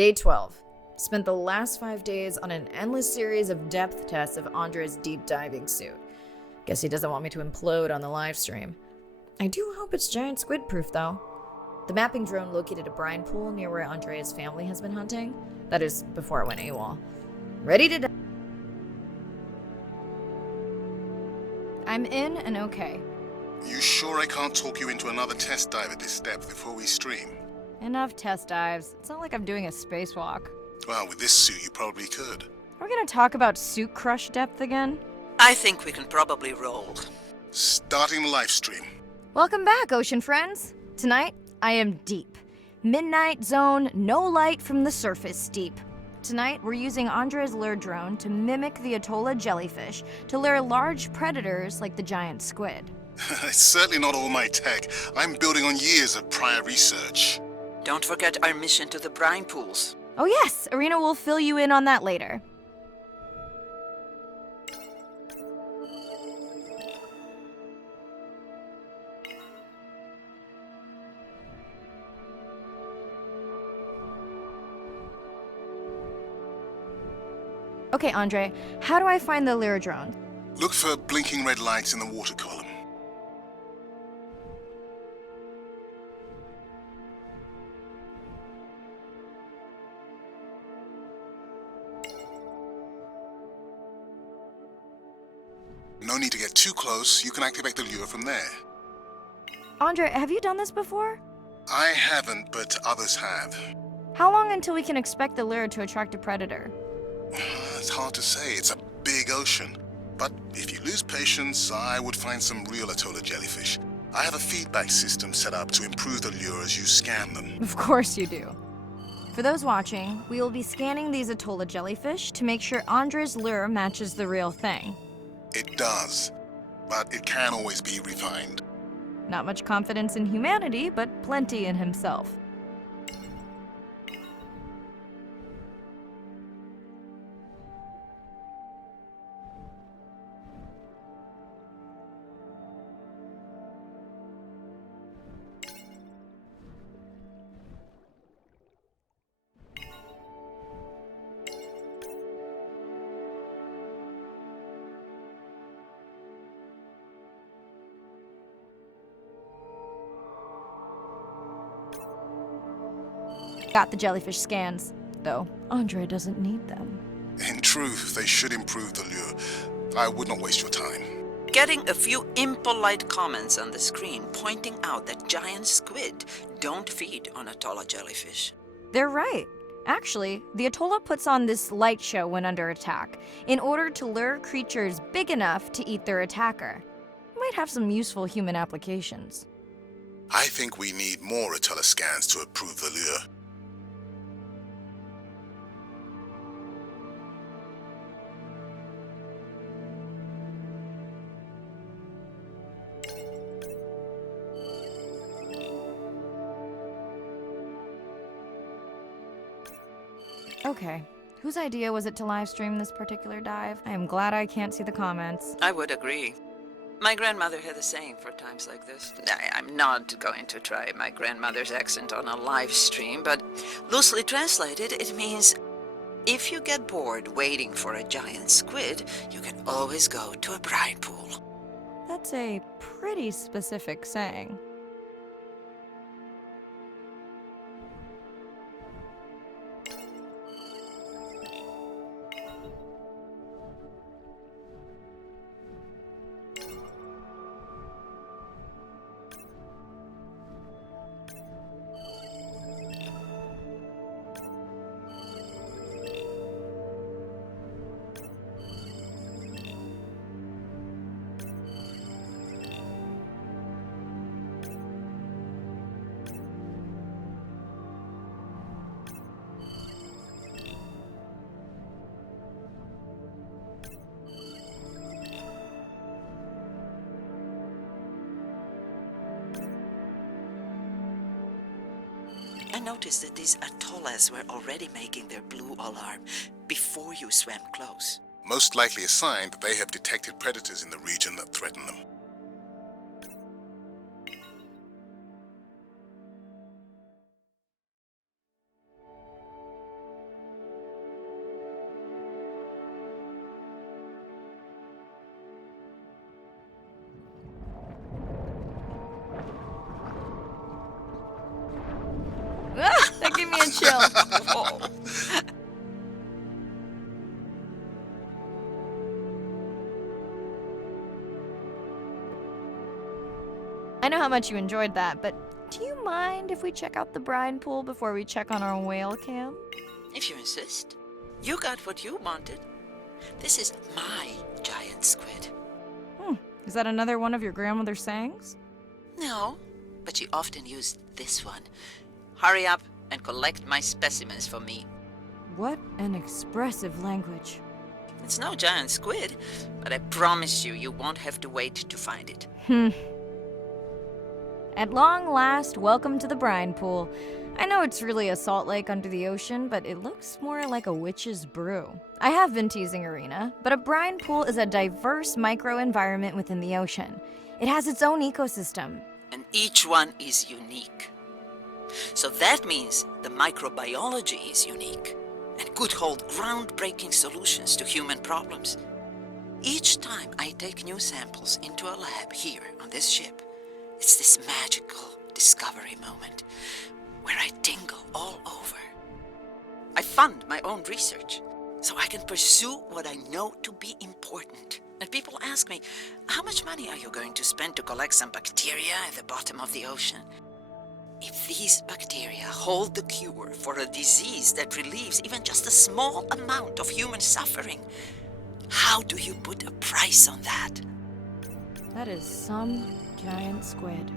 Day 12. Spent the last 5 days on an endless series of depth tests of Andre's deep diving suit. Guess he doesn't want me to implode on the live stream. I do hope it's giant squid proof though. The mapping drone located a brine pool near where Andrea's family has been hunting. That is, before it went AWOL. Ready to dive. I'm in and okay. You sure I can't talk you into another test dive at this depth before we stream? Enough test dives. It's not like I'm doing a spacewalk. Well, with this suit you probably could. Are we gonna talk about suit crush depth again? I think we can probably roll. Starting the live stream. Welcome back, ocean friends. Tonight, I am deep. Midnight zone, no light from the surface deep. Tonight, we're using Andre's lure drone to mimic the Atolla jellyfish to lure large predators like the giant squid. It's certainly not all my tech. I'm building on years of prior research. Don't forget our mission to the brine pools. Oh yes, Arena will fill you in on that later. Okay, Andre, how do I find the lure drone? Look for blinking red lights in the water column. No need to get too close. You can activate the lure from there. Andre, have you done this before? I haven't, but others have. How long until we can expect the lure to attract a predator? It's hard to say. It's a big ocean. But if you lose patience, I would find some real Atolla jellyfish. I have a feedback system set up to improve the lure as you scan them. Of course you do. For those watching, we will be scanning these Atolla jellyfish to make sure Andre's lure matches the real thing. It does, but it can always be refined. Not much confidence in humanity, but plenty in himself. Got the jellyfish scans, though Andre doesn't need them. In truth, they should improve the lure. I would not waste your time. Getting a few impolite comments on the screen pointing out that giant squid don't feed on Atolla jellyfish. They're right. Actually, the Atolla puts on this light show when under attack, in order to lure creatures big enough to eat their attacker. Might have some useful human applications. I think we need more Atolla scans to approve the lure. Okay, whose idea was it to live stream this particular dive? I am glad I can't see the comments. I would agree. My grandmother had a saying for times like this. I'm not going to try my grandmother's accent on a live stream, but loosely translated, it means if you get bored waiting for a giant squid, you can always go to a brine pool. That's a pretty specific saying. I noticed that these Atollas were already making their blue alarm before you swam close. Most likely a sign that they have detected predators in the region that threaten them. Give me a chill. Whoa. I know how much you enjoyed that, but do you mind if we check out the brine pool before we check on our whale cam? If you insist. You got what you wanted. This is my giant squid. Is that another one of your grandmother's sayings? No, but she often used this one. Hurry up and collect my specimens for me. What an expressive language. It's no giant squid, but I promise you, you won't have to wait to find it. At long last, welcome to the brine pool. I know it's really a salt lake under the ocean, but it looks more like a witch's brew. I have been teasing Irina, but a brine pool is a diverse microenvironment within the ocean. It has its own ecosystem. And each one is unique. So that means the microbiology is unique and could hold groundbreaking solutions to human problems. Each time I take new samples into a lab here on this ship, it's this magical discovery moment where I tingle all over. I fund my own research so I can pursue what I know to be important. And people ask me, how much money are you going to spend to collect some bacteria at the bottom of the ocean? If these bacteria hold the cure for a disease that relieves even just a small amount of human suffering, how do you put a price on that? That is some giant squid.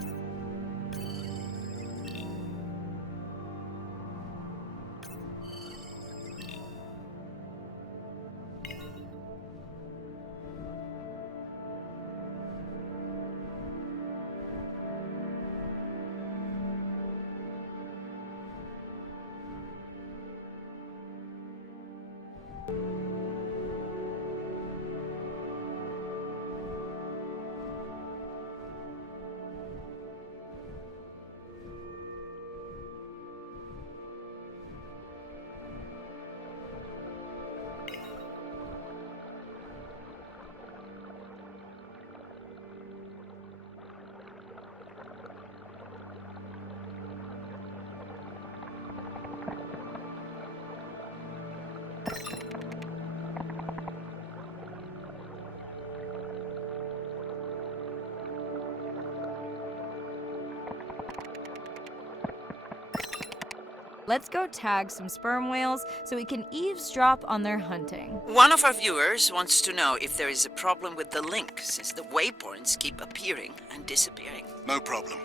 Let's go tag some sperm whales so we can eavesdrop on their hunting. One of our viewers wants to know if there is a problem with the link, since the waypoints keep appearing and disappearing. No problem.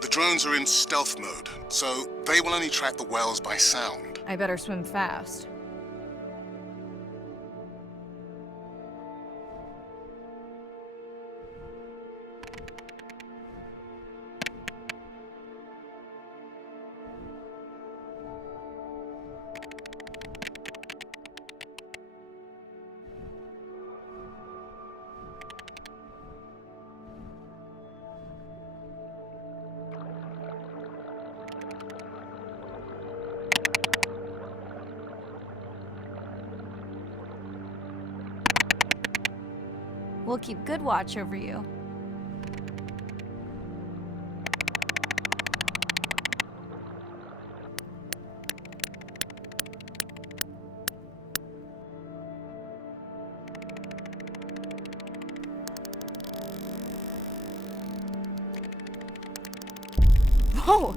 The drones are in stealth mode, so they will only track the whales by sound. I better swim fast. We'll keep good watch over you. Whoa!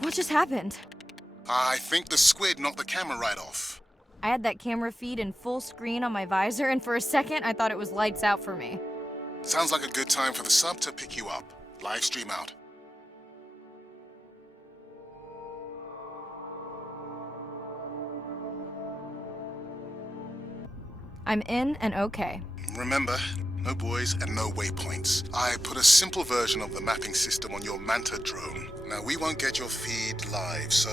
What just happened? I think the squid knocked the camera right off. I had that camera feed in full screen on my visor, and for a second, I thought it was lights out for me. Sounds like a good time for the sub to pick you up. Live stream out. I'm in and okay. Remember, no buoys and no waypoints. I put a simple version of the mapping system on your Manta drone. Now, we won't get your feed live, so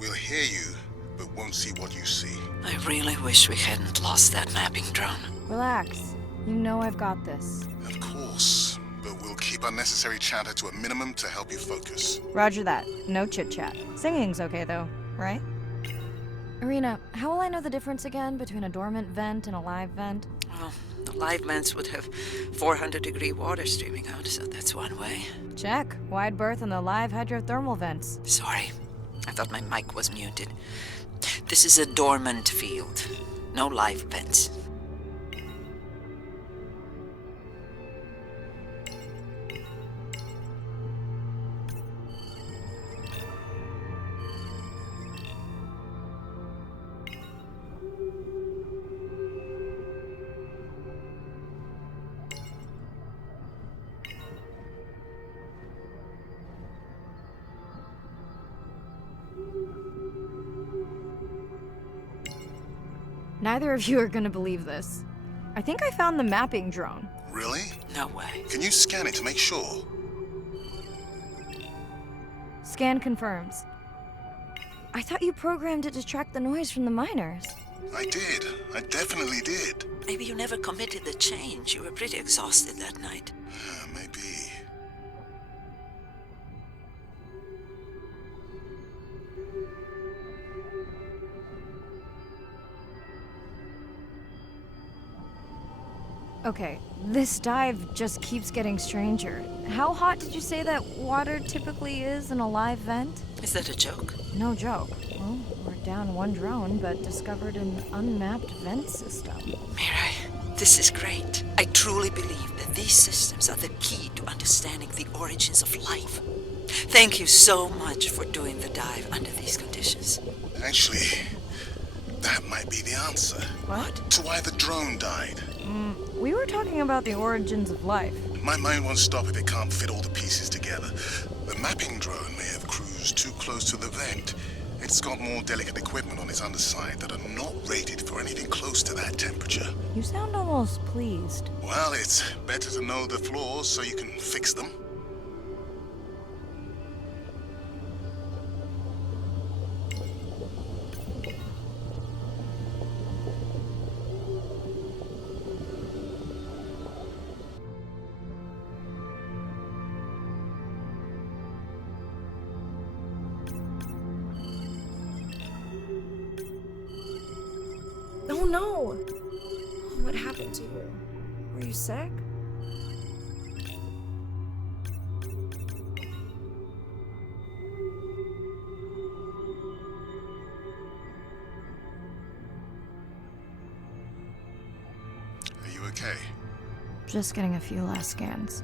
we'll hear you, but won't see what you see. I really wish we hadn't lost that mapping drone. Relax. You know I've got this. Of course, but we'll keep unnecessary chatter to a minimum to help you focus. Roger that. No chit-chat. Singing's okay, though, right? Irina, how will I know the difference again between a dormant vent and a live vent? Well, The live vents would have 400-degree water streaming out, so that's one way. Check. Wide berth in the live hydrothermal vents. Sorry, I thought my mic was muted. This is a dormant field. No live vents. Neither of you are gonna believe this. I think I found the mapping drone. Really? No way. Can you scan it to make sure? Scan confirms. I thought you programmed it to track the noise from the miners. I did. I definitely did. Maybe you never committed the change. You were pretty exhausted that night. Maybe. Okay, this dive just keeps getting stranger. How hot did you say that water typically is in a live vent? Is that a joke? No joke. Well, we're down one drone, but discovered an unmapped vent system. Mirai, this is great. I truly believe that these systems are the key to understanding the origins of life. Thank you so much for doing the dive under these conditions. Actually, that might be the answer. What? To why the drone died. We were talking about the origins of life. My mind won't stop if it can't fit all the pieces together. The mapping drone may have cruised too close to the vent. It's got more delicate equipment on its underside that are not rated for anything close to that temperature. You sound almost pleased. Well, it's better to know the flaws so you can fix them. Oh no! What happened to you? Were you sick? Are you okay? Just getting a few last scans.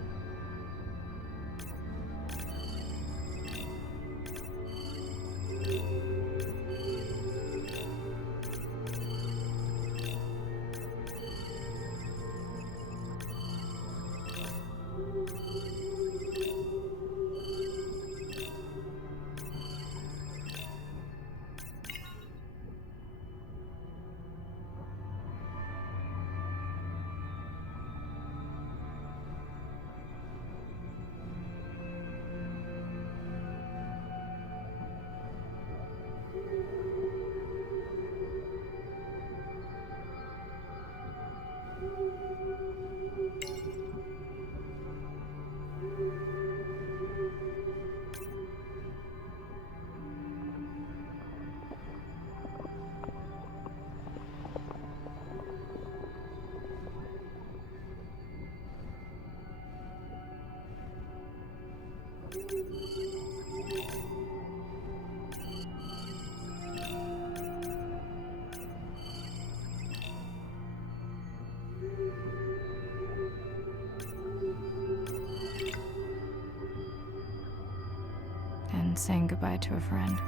And saying goodbye to a friend.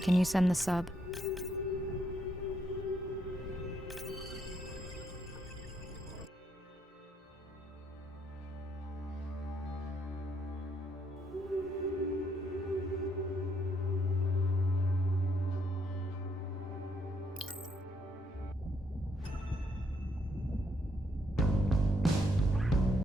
Can you send the sub?